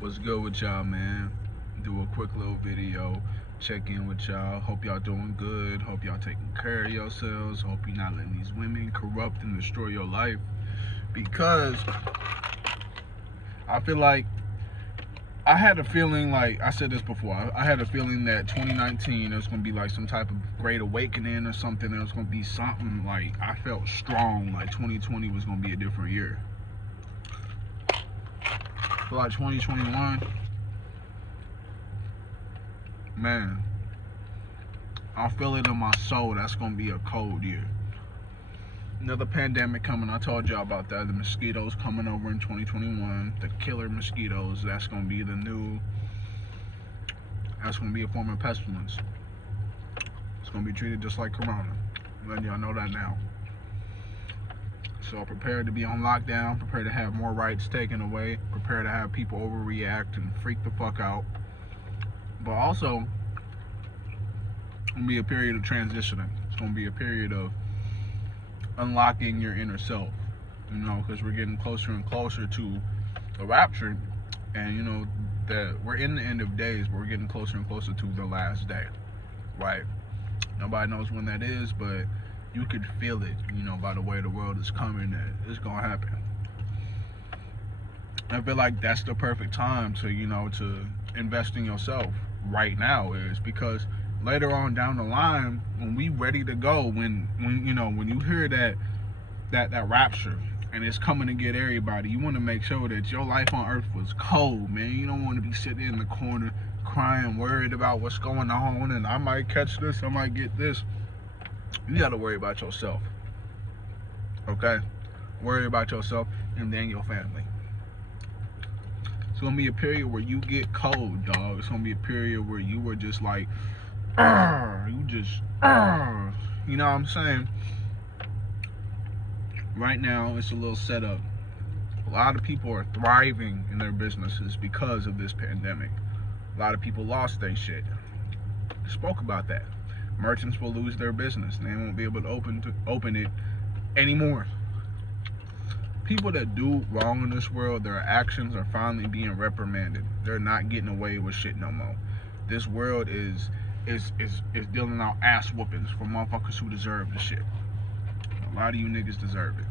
What's good with y'all, man? Do a quick little video, check in with y'all. Hope y'all doing good. Hope y'all taking care of yourselves. Hope you're not letting these women corrupt and destroy your life. Because I feel like I had a feeling, like I said this before, I had a feeling that 2019 there was going to be like some type of great awakening or something. There was going to be something, like I felt strong, like 2020 was going to be a different year. I feel like 2021, man, I feel it in my soul. That's going to be a cold year. Another pandemic coming. I told y'all about that. The mosquitoes coming over in 2021. The killer mosquitoes. That's going to be the new. That's going to be a form of pestilence. It's going to be treated just like Corona. I'm letting y'all know that now. So prepare to be on lockdown. Prepare to have more rights taken away. Prepare to have people overreact and freak the fuck out. But also, it's going to be a period of transitioning. It's going to be a period of unlocking your inner self, you know, because we're getting closer and closer to the rapture, and you know that we're in the end of days, but we're getting closer and closer to the last day, right? Nobody knows when that is, but you could feel it, you know, by the way the world is coming, that it's gonna happen. I feel like that's the perfect time to, you know, to invest in yourself right now, is because later on down the line, when we ready to go, when you know, when you hear that rapture and it's coming to get everybody, you want to make sure that your life on earth was cold, man. You don't want to be sitting in the corner crying, worried about what's going on, and I might catch this, I might get this. You got to worry about yourself, okay? Worry about yourself and then your family. It's gonna be a period where you get cold, dog. It's gonna be a period where you were just like, you just, you know what I'm saying? Right now, it's a little setup. A lot of people are thriving in their businesses because of this pandemic. A lot of people lost their shit. I spoke about that. Merchants will lose their business. They won't be able to open it anymore. People that do wrong in this world, their actions are finally being reprimanded. They're not getting away with shit no more. This world is dealing out ass whoopings for motherfuckers who deserve the shit. A lot of you niggas deserve it,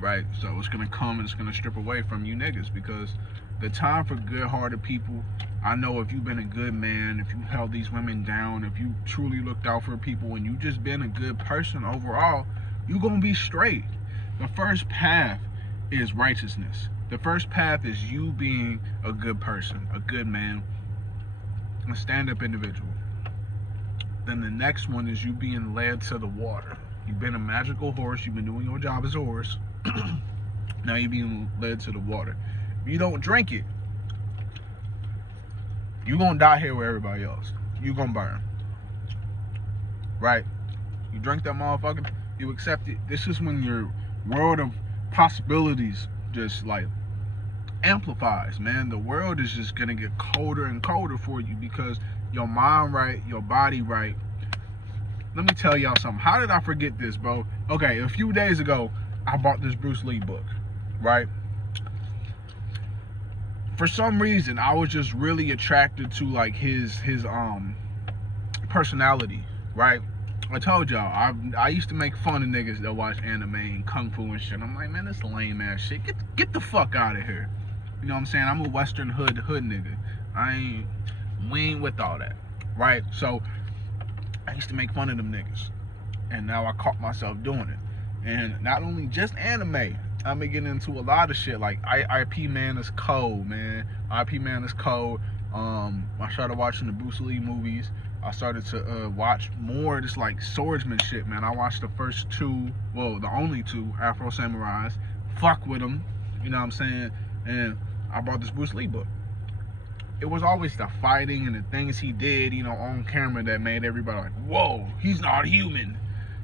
right? So it's gonna come and it's gonna strip away from you niggas, because the time for good-hearted people, I know if you've been a good man, if you held these women down, if you truly looked out for people, and you just been a good person overall, you gonna be straight. The first path is righteousness. The first path is you being a good person, a good man, a stand-up individual. Then the next one is you being led to the water. You've been a magical horse. You've been doing your job as a horse. Now you're being led to the water. If you don't drink it, you're going to die here with everybody else. You're going to burn. Right? You drink that motherfucker, you accept it. This is when your world of possibilities just like amplifies, man. The world is just going to get colder and colder for you because your mind right, your body right. Let me tell y'all something. How did I forget this, bro? Okay, a few days ago, I bought this Bruce Lee book, right? For some reason, I was just really attracted to like his personality, right? I told y'all, I used to make fun of niggas that watch anime and kung fu and shit. I'm like, man, this lame ass shit. Get the fuck out of here. You know what I'm saying? I'm a Western hood nigga. We ain't with all that, right? So I used to make fun of them niggas, and now I caught myself doing it. And not only just anime, I've been getting into a lot of shit. Like IP Man is cold, man. IP Man is cold. I started watching the Bruce Lee movies. I started to watch more just like swordsman shit, man. I watched the first two, well, the only two Afro Samurais. Fuck with them, you know what I'm saying? And I bought this Bruce Lee book. It was always the fighting and the things he did, you know, on camera that made everybody like, whoa, he's not human,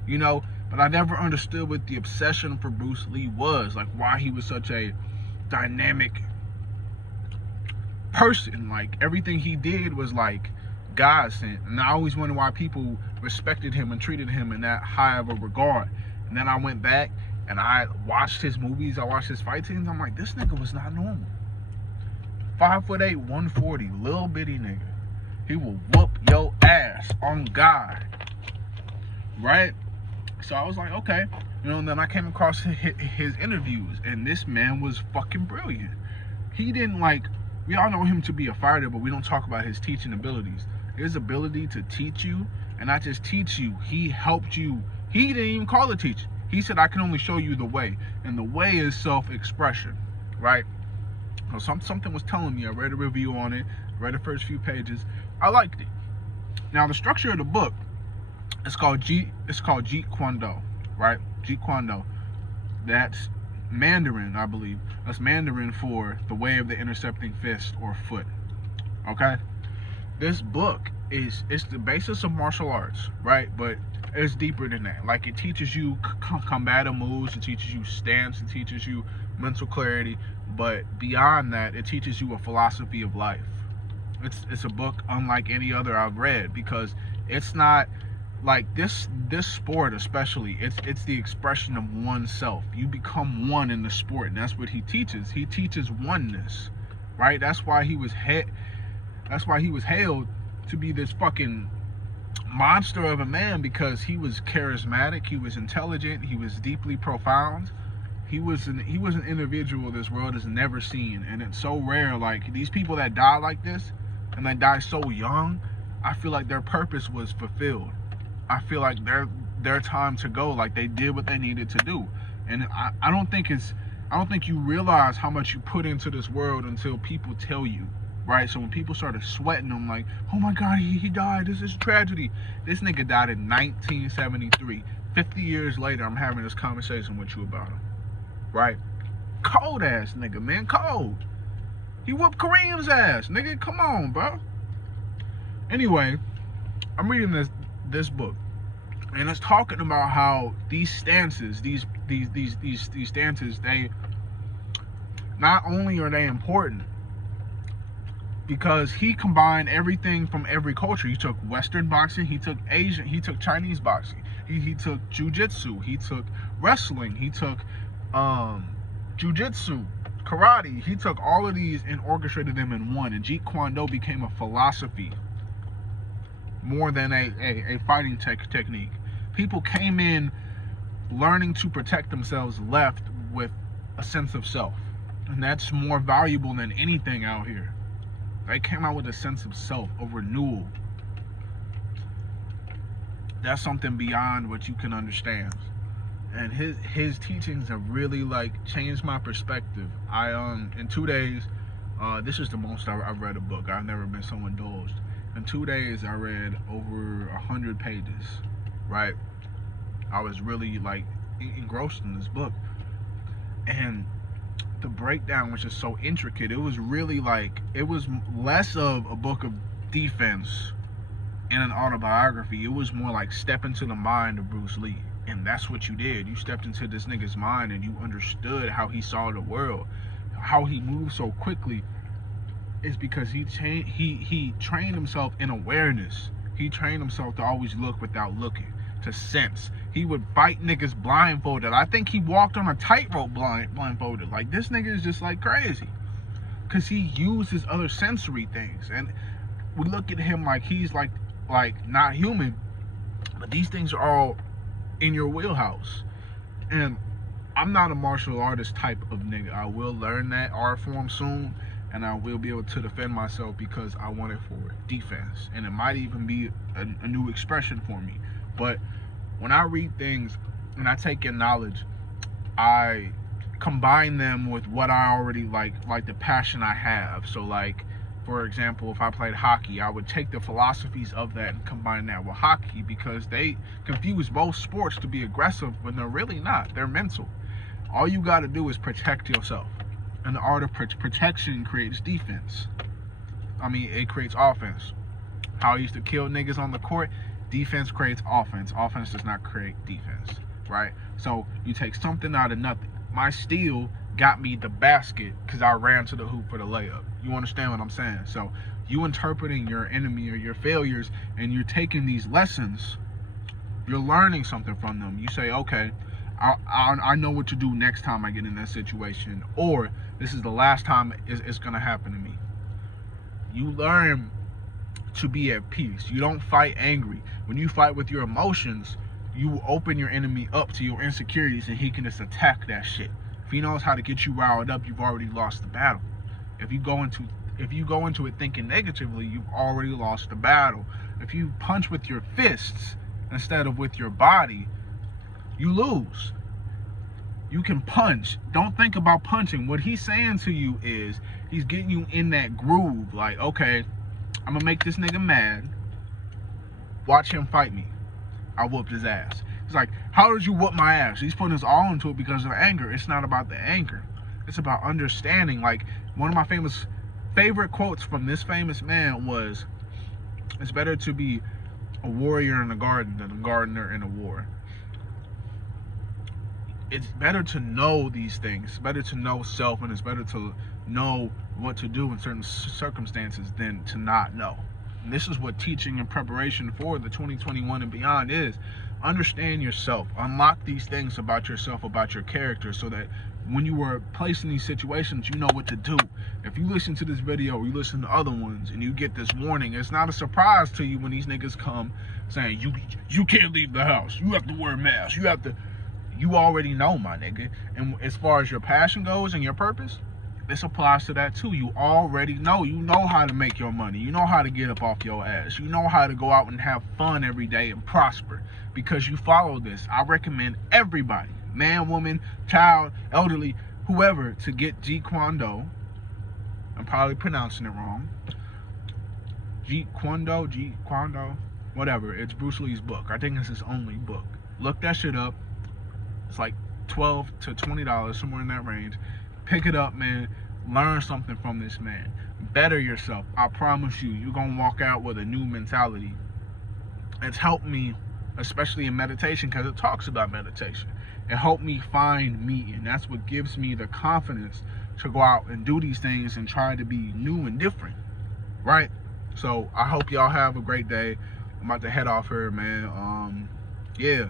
you know? But I never understood what the obsession for Bruce Lee was, like why he was such a dynamic person. Like everything he did was like God sent. And I always wondered why people respected him and treated him in that high of a regard. And then I went back and I watched his movies, I watched his fight scenes. I'm like, this nigga was not normal. 5'8", 140, little bitty nigga. He will whoop your ass on God, right? So I was like, okay, and then I came across his interviews, and this man was fucking brilliant. He didn't we all know him to be a fighter, but we don't talk about his teaching abilities. His ability to teach you, and not just teach you, he helped you. He didn't even call it teach. He said, I can only show you the way, and the way is self-expression, right? So something was telling me. I read a review on it, read the first few pages. I liked it. Now the structure of the book, it's called Jeet Kune, right? Jeet Kune. That's Mandarin, I believe. That's Mandarin for the way of the intercepting fist or foot. Okay? This book it's the basis of martial arts, right? But it's deeper than that. Like, it teaches you combative moves, it teaches you stance, it teaches you mental clarity, but beyond that, it teaches you a philosophy of life. It's a book unlike any other I've read, because it's not like this sport especially, it's the expression of oneself. You become one in the sport, and that's what he teaches. He teaches oneness, right? That's why he was hailed to be this fucking monster of a man, because he was charismatic, he was intelligent, he was deeply profound. He was an individual this world has never seen, and it's so rare. Like, these people that die like this, and they die so young, I feel like their purpose was fulfilled. I feel like their time to go, like, they did what they needed to do. And I don't think you realize how much you put into this world until people tell you, right? So when people started sweating them, like, oh my God, he died, this is tragedy. This nigga died in 1973. 50 years later, I'm having this conversation with you about him, right? Cold ass nigga, man, cold. He whooped Kareem's ass, nigga, come on, bro. Anyway, I'm reading this book, and it's talking about how these stances, these stances, they not only are they important, because he combined everything from every culture. He took Western boxing, he took Asian, he took Chinese boxing, he took jiu-jitsu, he took wrestling, he took jiu-jitsu, karate. He took all of these and orchestrated them in one, and Jeet Kune became a philosophy more than a fighting technique. People came in learning to protect themselves, left with a sense of self, and that's more valuable than anything out here. They came out with a sense of self, a renewal. That's something beyond what you can understand. And his teachings have really changed my perspective. In 2 days, this is the most I've read a book. I've never been so indulged. In 2 days, I read over 100 pages, right? I was really engrossed in this book, and the breakdown was just so intricate. It was really it was less of a book of defense and an autobiography. It was more like step into the mind of Bruce Lee. And that's what you did. You stepped into this nigga's mind, and you understood how he saw the world. How he moved so quickly is because he trained himself in awareness. He trained himself to always look without looking, to sense. He would fight niggas blindfolded. I think he walked on a tightrope blindfolded. Like, this nigga is just crazy, because he used his other sensory things. And we look at him like he's like not human, but these things are all in your wheelhouse. And I'm not a martial artist type of nigga. I will learn that art form soon, and I will be able to defend myself, because I want it for defense, and it might even be a new expression for me. But when I read things and I take in knowledge, I combine them with what I already like the passion I have. So for example, if I played hockey, I would take the philosophies of that and combine that with hockey, because they confuse both sports to be aggressive when they're really not. They're mental. All you got to do is protect yourself. And the art of protection creates defense. I mean, it creates offense. How I used to kill niggas on the court, defense creates offense. Offense does not create defense, right? So you take something out of nothing. My steal got me the basket because I ran to the hoop for the layup. You understand what I'm saying? So you interpreting your enemy or your failures, and you're taking these lessons, you're learning something from them. You say, okay, I know what to do next time I get in that situation, or this is the last time it's gonna happen to me. You learn to be at peace. You don't fight angry. When you fight with your emotions, you open your enemy up to your insecurities, and he can just attack that shit. If he knows how to get you riled up, you've already lost the battle. If you go into it thinking negatively, you've already lost the battle. If you punch with your fists instead of with your body, you lose. You can punch. Don't think about punching. What he's saying to you is, he's getting you in that groove. Like, okay, I'm gonna make this nigga mad. Watch him fight me. I whooped his ass. He's like, how did you whoop my ass? He's putting his all into it because of anger. It's not about the anger. It's about understanding. Like, one of my favorite quotes from this famous man was, it's better to be a warrior in a garden than a gardener in a war. It's better to know these things. It's better to know self, and it's better to know what to do in certain circumstances than to not know. And this is what teaching and preparation for the 2021 and beyond is. Understand yourself. Unlock these things about yourself, about your character, so that when you are placed in these situations, you know what to do. If you listen to this video or you listen to other ones and you get this warning, it's not a surprise to you when these niggas come saying, you can't leave the house. You have to wear a mask. You already know, my nigga. And as far as your passion goes and your purpose, this applies to that too. You already know. You know how to make your money. You know how to get up off your ass. You know how to go out and have fun every day and prosper because you follow this. I recommend everybody, man, woman, child, elderly, whoever, to get Jeet Kune. I'm probably pronouncing it wrong. Jeet Kune, whatever. It's Bruce Lee's book. I think it's his only book. Look that shit up. It's like $12 to $20, somewhere in that range. Pick it up, man. Learn something from this man. Better yourself. I promise you, you're going to walk out with a new mentality. It's helped me, especially in meditation, because it talks about meditation. It helped me find me, and that's what gives me the confidence to go out and do these things and try to be new and different, right? So I hope y'all have a great day. I'm about to head off here, man. Yeah.